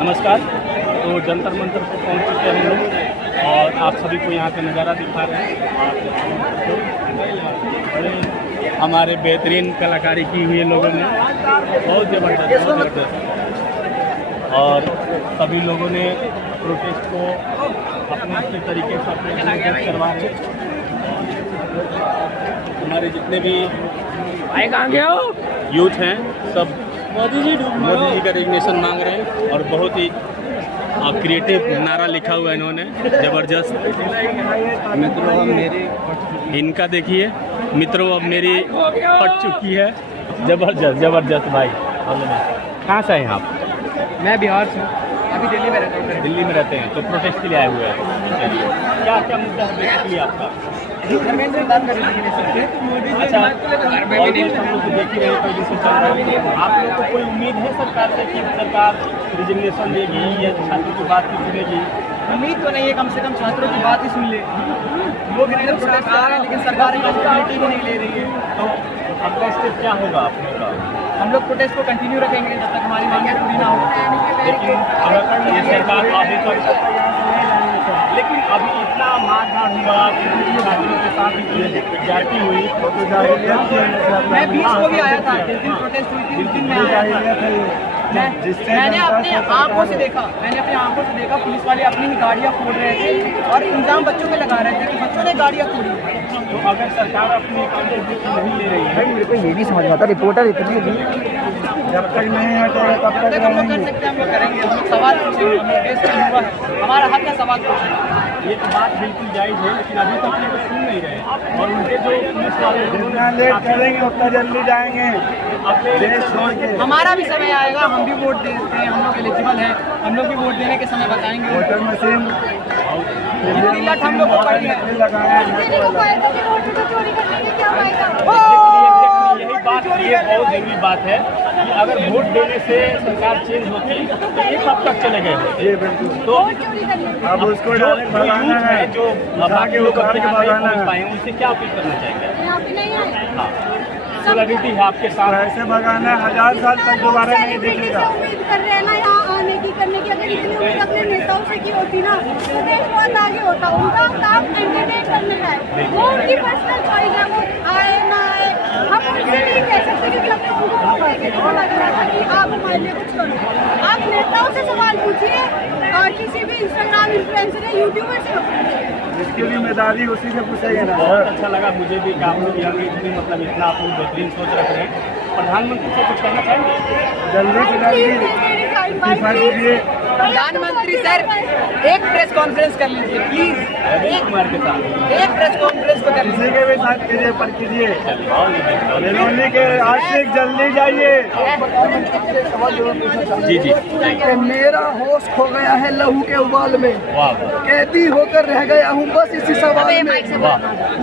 नमस्कार। तो जंतर मंतर पर पहुंच चुके हैं हम लोग और आप सभी को यहाँ का नज़ारा दिखा रहे हैं। बड़े हमारे बेहतरीन कलाकारी की हुई लोगों ने, बहुत ज़बरदस्त। और सभी लोगों ने प्रोटेस्ट को अपने तरीके से अपने करवा रहे हैं। हमारे जितने भी यूथ हैं सब मोदी जी का रेजिग्नेशन मांग रहे हैं और बहुत ही क्रिएटिव नारा लिखा हुआ है इन्होंने, ज़बरदस्त। मित्रों अब मेरी इनका देखिए, मित्रों अब मेरी फट चुकी है। ज़बरदस्त भाई। कहाँ से हैं आप? मैं बिहार से, अभी दिल्ली में रहता हूँ। दिल्ली में रहते हैं, तो प्रोटेस्ट के लिए आए हुए हैं। क्या क्या मुद्दा है बेसिकली आपका? अच्छा, हम लोग देख ही रहे हैं पहले से चल रहा है। आप लोग को कोई उम्मीद है सरकार से कि सरकार रिजर्वेशन देगी या छात्रों की बात की सुनेगी? उम्मीद तो नहीं है, कम से कम छात्रों की बात ही सुन ले। लोग इन्हें प्रोटेस्ट कर रहे हैं लेकिन सरकार रिस्पॉन्सिबिलिटी भी नहीं ले रही है। तो आपका स्टेप क्या होगा आप लोग का? हम लोग प्रोटेस्ट को कंटिन्यू रखेंगे जब तक हमारी मांगें पूरी ना हो। लेकिन अगर ये सरकार अभी तक अभी इतना मारधाड़ हुआ, छात्रों के साथ जाती हुई, मैं 20 को भी आया था जिस दिन प्रोटेस्ट हुई थी, उस दिन मैं आया था। मैंने अपने आंखों से देखा, पुलिस वाले अपनी ही गाड़ियाँ फोड़ रहे थे और इल्जाम बच्चों पे लगा रहे थे कि बच्चों ने गाड़ियाँ फोड़ी। तो अगर सरकार अपनी नहीं ले रही है, मेरे को ये भी समझ आता, रिपोर्टर इतनी जब तक नहीं हटेगा तब तक हम लोग कर सकते हैं, हम लोग करेंगे। हम लोग सवाल पूछेंगे, हम लोग देश का युवा है, हमारा हक है सवाल पूछेंगे। ये तो बात बिल्कुल जायज़ है, लेकिन अभी तक ये तो सुन नहीं रहे और उनके जो पुलिस वाले जितना लेट करेंगे उतना जल्दी जाएंगे अपने देश छोड़ के। हमारा भी समय आएगा, हम भी वोट देते हैं, हम लोग एलिजिबल हैं, हम लोग भी वोट देने के समय बताएंगे। वोटर मशीन जितनी लट हम लोग को पड़ी है, यही बात, ये बहुत जरूरी बात है कि अगर वोट देने से सरकार चेंज होती तो ये कब तक चले गए? तो अब उसको यूथ है जो बाकी लोग पाए, उनसे क्या अपील करना चाहेंगे? हाँ, सेलिब्रिटी है आपके साथ, ऐसे भगाना 1000 साल तक दोबारा नहीं दिखेगा। उम्मीद कर रहे हैं ना यहाँ आने की, करने की। अगर इतनी उम्मीद अपने नेताओं से की होती ना तो देश बहुत आगे होता। उनका काम एंटरटेन करने का है, वो उनकी पर्सनल चॉइस है, वो आए ना आए हम उनसे नहीं कह सकते क्योंकि हमने उनको लग रहा था कि आप हमारे लिए कुछ करो। आप नेताओं से सवाल पूछिए और किसी भी इंस्टाग्राम इन्फ्लुएंसर या यूट्यूबर से इसकी जिम्मेदारी उसी से पूछेंगे ना। बहुत अच्छा लगा मुझे भी कि आप लोग इतनी मतलब इतना आप लोग बेहतरीन सोच रख रहे हैं। प्रधानमंत्री से कुछ कहना चाहेंगे? जल्दी से जल्दी प्रधानमंत्री सर एक प्रेस कॉन्फ्रेंस कर लीजिए प्लीज, रवीश कुमार के साथ एक प्रेस कॉन्फ्रेंस तो कर लीजिए। किसी के भी साथ कीजिए, पर कीजिए निरोनी के आशिक जल्दी जाइए। जी जी, मेरा होश खो गया है लहू के उबाल में, वाह कैदी होकर रह गया हूँ बस इसी सवाल में।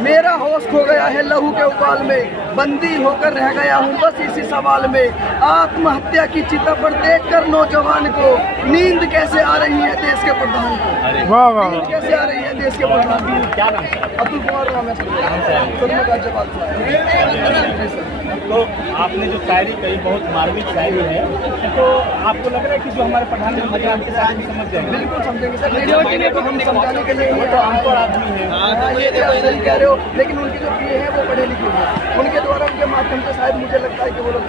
मेरा होश खो गया है लहू के उबाल में, बंदी होकर रह गया हूँ बस इसी सवाल में। आत्महत्या की चिता पर देखकर नौजवान को नींद कैसे आ रही है देश के प्रधान को? वाह वाह, नींद कैसे आ रही है देश के प्रधान को? क्या नाम है? अब्दुल कुमार नाम है सर। तो आपने जो शायरी कही बहुत मार्मिक शायरी है, तो आपको लग रहा है कि जो हमारे प्रधानमंत्री आपके साथ भी समझ जाएंगे? बिल्कुल समझेंगे सर, मेडियोरिटी को हम समझाने के लिए वो तो आमतौर आदमी है। ये आप सही कह रहे हो, लेकिन उनके जो पीए हैं वो पढ़े लिखे हैं, उनके द्वारा उनके माध्यम से शायद मुझे लगता है कि वो लोग